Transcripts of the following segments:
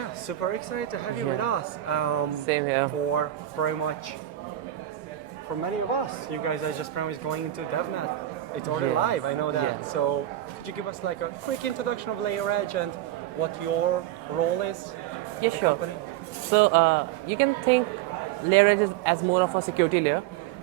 Yeah, super excited to have you with Yeah. us. Same here. For very much, for many of us, you guys are just pretty much going into DevNet. It's already Yes. live, I know that. Yeah. So could you give us like a quick introduction of LayerEdge and what your role is? Yeah, at the sure. company? So you can think LayerEdge as more of a security layer.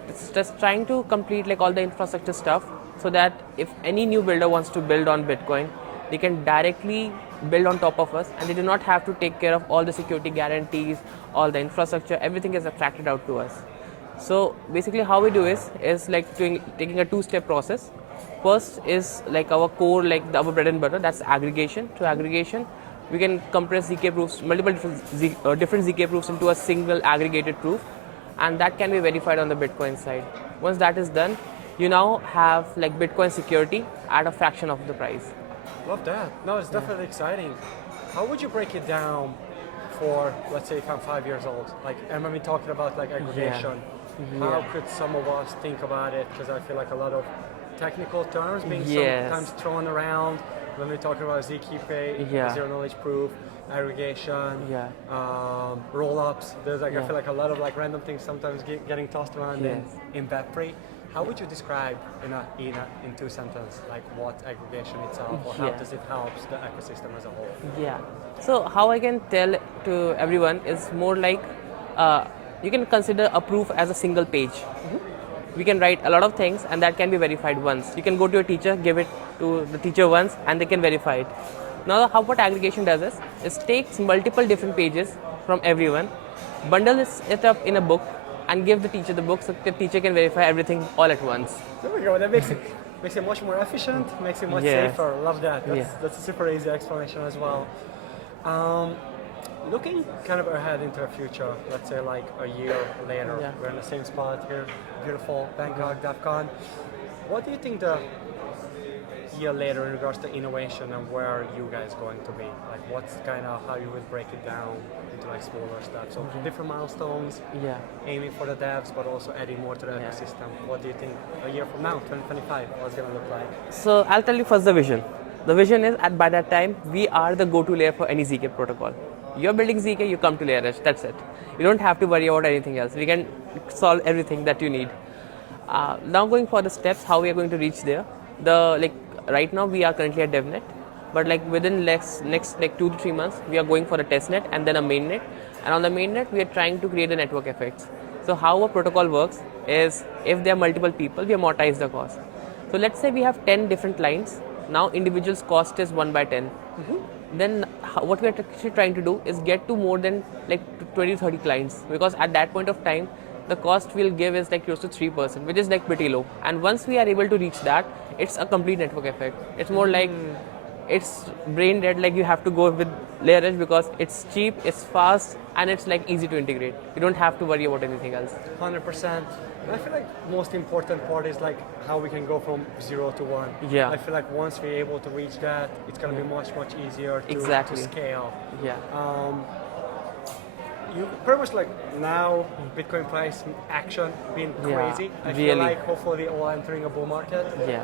It's just trying to complete like all the infrastructure stuff so that if any new builder wants to build on Bitcoin, they can directly build on top of us and they do not have to take care of all the security guarantees, all the infrastructure, everything is abstracted out to us. So basically how we do is like taking a two-step process. First is like our core, like our bread and butter, that's aggregation. To aggregation, we can compress ZK proofs, multiple different ZK proofs into a single aggregated proof, and that can be verified on the Bitcoin side. Once that is done, you now have like Bitcoin security at a fraction of the price. Love that. No, it's definitely exciting. How would you break it down for, let's say, if I'm 5 years old? Like, and when we're talking about like aggregation, how could some of us think about it? Because I feel like a lot of technical terms being Yes. sometimes thrown around when we're talking about ZKP, Yeah. zero knowledge proof, aggregation, Yeah. roll-ups. There's like I Yeah. feel like a lot of like random things sometimes getting tossed around Yes. in Web3. How would you describe in two sentences like what aggregation itself or how Yeah. does it help the ecosystem as a whole? Yeah. So how I can tell to everyone is more like you can consider a proof as a single page. We can write a lot of things and that can be verified once. You can go to your teacher, give it to the teacher once and they can verify it. Now what aggregation does is takes multiple different pages from everyone, bundles it up in a book and give the teacher the book so the teacher can verify everything all at once. There we go. That makes it much more efficient, makes it much Yes. safer. Love that. Yeah. That's a super easy explanation as well. Looking kind of ahead into the future, let's say like a year later, Yeah. we're in the same spot here, beautiful Bangkok, DevCon. What do you think the year later in regards to innovation and where you guys going to be? Like what's kind of how you would break it down into like smaller steps? So different milestones, Yeah. aiming for the devs, but also adding more to the Yeah. ecosystem. What do you think a year from now, 2025, what's going to look like? So I'll tell you first the vision. The vision is at by that time we are the go-to layer for any ZK protocol. You're building ZK, you come to LayerEdge. That's it. You don't have to worry about anything else. We can solve everything that you need. Now going for the steps, how we are going to reach there. Right now we are currently at DevNet, but like within next like 2 to 3 months we are going for a testnet and then a mainnet. And on the mainnet we are trying to create the network effects. So how a protocol works is if there are multiple people, we amortize the cost. So let's say we have 10 different clients. Now individual's cost is 1 by 10. Then what we are actually trying to do is get to more than like 20-30 clients, because at that point of time the cost we'll give is like close to 3%, which is like pretty low. And once we are able to reach that, it's a complete network effect. It's more like it's brain dead, like you have to go with LayerEdge because it's cheap, it's fast, and it's like easy to integrate. You don't have to worry about anything else. 100%. And I feel like most important part is like how we can go from 0 to 1. Yeah. I feel like once we're able to reach that, it's going to be much easier to Exactly. scale. Yeah. You pretty much like now Bitcoin price action being Yeah, crazy. I feel really. like hopefully all entering a bull market. Yeah.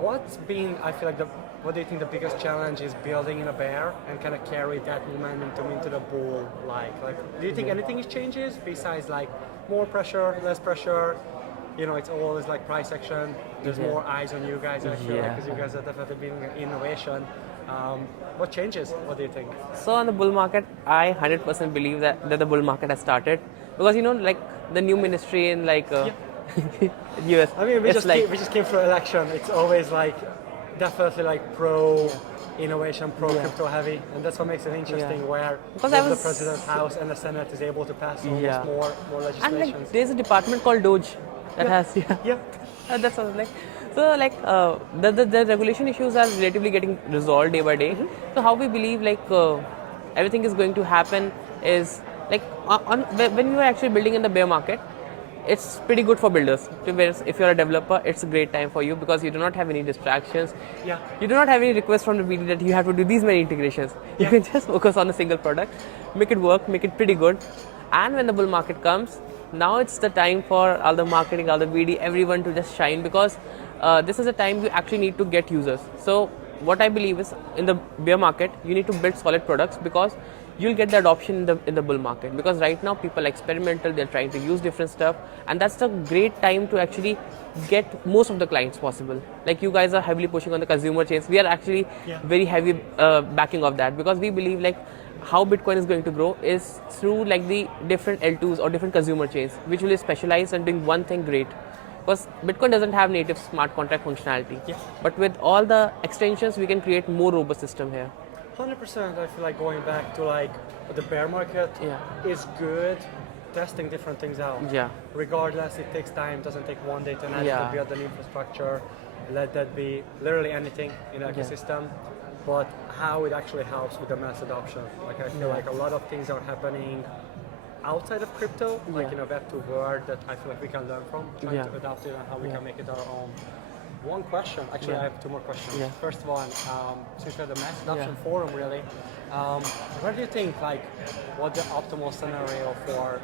What's been, I feel like what do you think the biggest challenge is building in a bear and kind of carry that momentum into the bull? Like do you think anything changes besides like more pressure, less pressure? You know, it's always like price action. There's more eyes on you guys. I feel like because you guys are definitely being innovation. What changes? What do you think? So on the bull market, I 100% believe that the bull market has started, because you know, like the new ministry in like US. I mean, we it's like just came through election. It's always like definitely like pro innovation, pro crypto heavy, and that's what makes it interesting. Where Because both the president's house and the Senate is able to pass almost more and legislation. like there's a department called Doge that has that's what I was like. So like the regulation issues are relatively getting resolved day by day. So how we believe like everything is going to happen is like when you are actually building in the bear market, it's pretty good for builders. If you're a developer, it's a great time for you because you do not have any distractions. Yeah. You do not have any requests from the BD that you have to do these many integrations. You can just focus on a single product, make it work, make it pretty good. And when the bull market comes, now it's the time for all the marketing, all the BD, everyone to just shine, because this is a time you actually need to get users. So what I believe is in the bear market, you need to build solid products because you'll get the adoption in the bull market. Because right now people are experimental, they're trying to use different stuff, and that's a great time to actually get most of the clients possible. Like you guys are heavily pushing on the consumer chains. We are actually very heavy backing of that because we believe like how Bitcoin is going to grow is through like the different L2s or different consumer chains, which will specialize in doing one thing great. Because Bitcoin doesn't have native smart contract functionality. But with all the extensions, we can create more robust system here. 100%. I feel like going back to like the bear market is good. Testing different things out. Regardless, it takes time. Doesn't take one day to build an infrastructure. Let that be literally anything in an ecosystem. But how it actually helps with the mass adoption. Like I feel like a lot of things are happening outside of crypto, like in a Web2 world that I feel like we can learn from, trying to adopt it and how we can make it our own. One question, actually I have two more questions. First one, since we're the mass adoption forum really, where do you think, like, what the optimal scenario for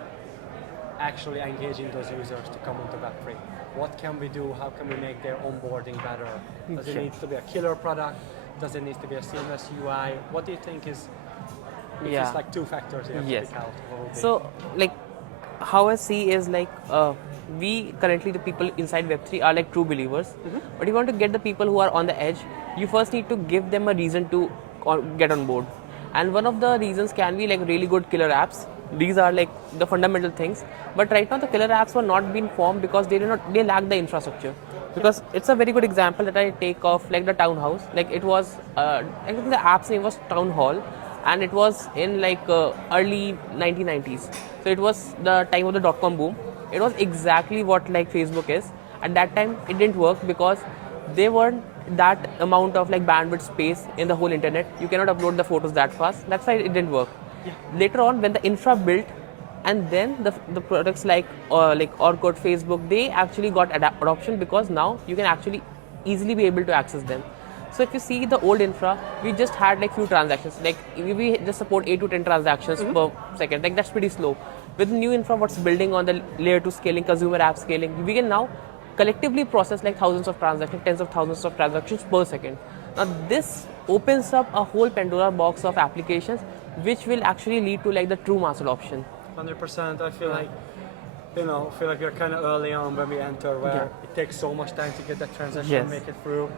actually engaging those users to come into Web3? What can we do? How can we make their onboarding better? Does it need to be a killer product? Does it need to be a seamless UI? What do you think is it's like two factors you have to pick out? So like how I see is like we currently the people inside Web3 are like true believers, but you want to get the people who are on the edge, you first need to give them a reason to get on board. And one of the reasons can be like really good killer apps. These are like the fundamental things. But right now the killer apps were not being formed because they lack the infrastructure. Because it's a very good example that I take of like the townhouse. Like it was, I think the app's name was Town Hall, and it was in like early 1990s. So it was the time of the dot-com boom. It was exactly what like Facebook is. At that time, it didn't work because they weren't that amount of like bandwidth space in the whole internet. You cannot upload the photos that fast. That's why it didn't work. Later on, when the infra built, and then the products like Orkut, Facebook, they actually got adoption because now you can actually easily be able to access them. So if you see the old infra, we just had like few transactions. Like we just support 8 to 10 transactions per second. Like that's pretty slow. With new infra, what's building on the layer 2 scaling, consumer app scaling, we can now collectively process like thousands of transactions, tens of thousands of transactions per second. Now this opens up a whole Pandora box of applications, which will actually lead to like the true mass adoption. 100%. I feel like, we're kind of early on when we enter, where it takes so much time to get that transaction, make it through.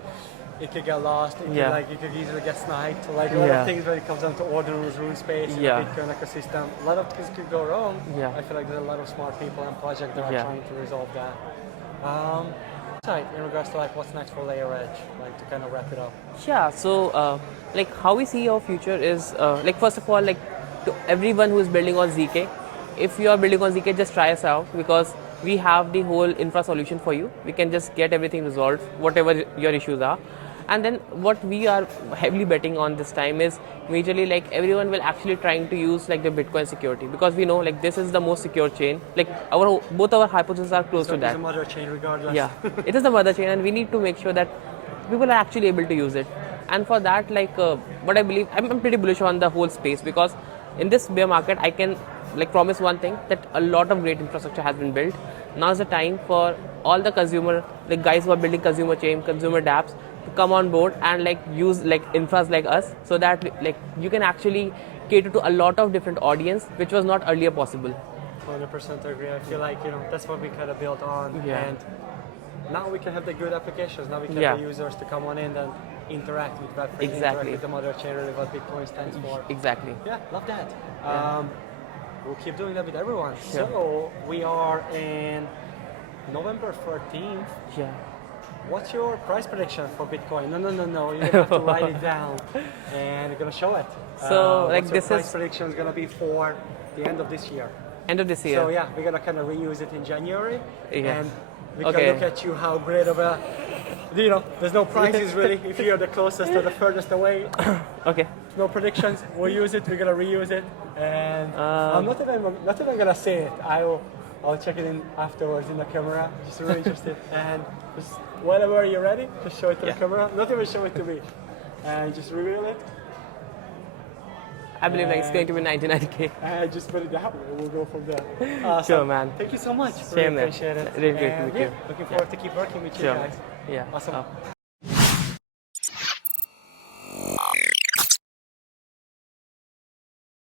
It could get lost. It could easily get sniped. Like a lot of things when it comes down to orders, rule space, Bitcoin ecosystem. A lot of things could go wrong. I feel like there's a lot of smart people and projects that are trying to resolve that. In regards to like what's next for LayerEdge, like to kind of wrap it up. So like how we see our future is like first of all, like to everyone who is building on ZK, if you are building on ZK, just try us out because we have the whole infra solution for you. We can just get everything resolved, whatever your issues are. And then what we are heavily betting on this time is majorly like everyone will actually trying to use like the Bitcoin security because we know like this is the most secure chain. Like both our hypotheses are close to that. It's the mother chain regardless. It is the mother chain, and we need to make sure that people are actually able to use it. And for that, like what I believe, I'm pretty bullish on the whole space because in this bear market, I can like promise one thing, that a lot of great infrastructure has been built. Now is the time for all the consumer, like guys who are building consumer chain, consumer dApps, to come on board and like use like infras like us, so that like you can actually cater to a lot of different audience, which was not earlier possible. 100% agree. I feel like that's what we kind of built on, and now we can have the good applications. Now we can have the users to come on in and interact with Web3, interact with the mother chain, really what Bitcoin stands for. Exactly. Yeah, love that. We'll keep doing that with everyone. So we are in November 13th. What's your price prediction for Bitcoin? No. You have to write it down, and you're gonna show it. So like this price prediction is gonna be for the end of this year. End of this year. So yeah, we're gonna kind of reuse it in January, and we can look at you how great of a, there's no prizes really if you're the closest or the furthest away. No predictions. We'll use it. We're gonna reuse it, and I'm not even gonna say it. I'll check it in afterwards in the camera. Just really interested, and just whenever you're ready, just show it to the camera. Not even show it to me, and just reveal it. I believe like it's going to be 99K. And just put it down. We'll go from there. Sure, man. Thank you so much. Same, really appreciate it. Really great to meet you. Looking forward to keep working with you guys. Yeah. Awesome.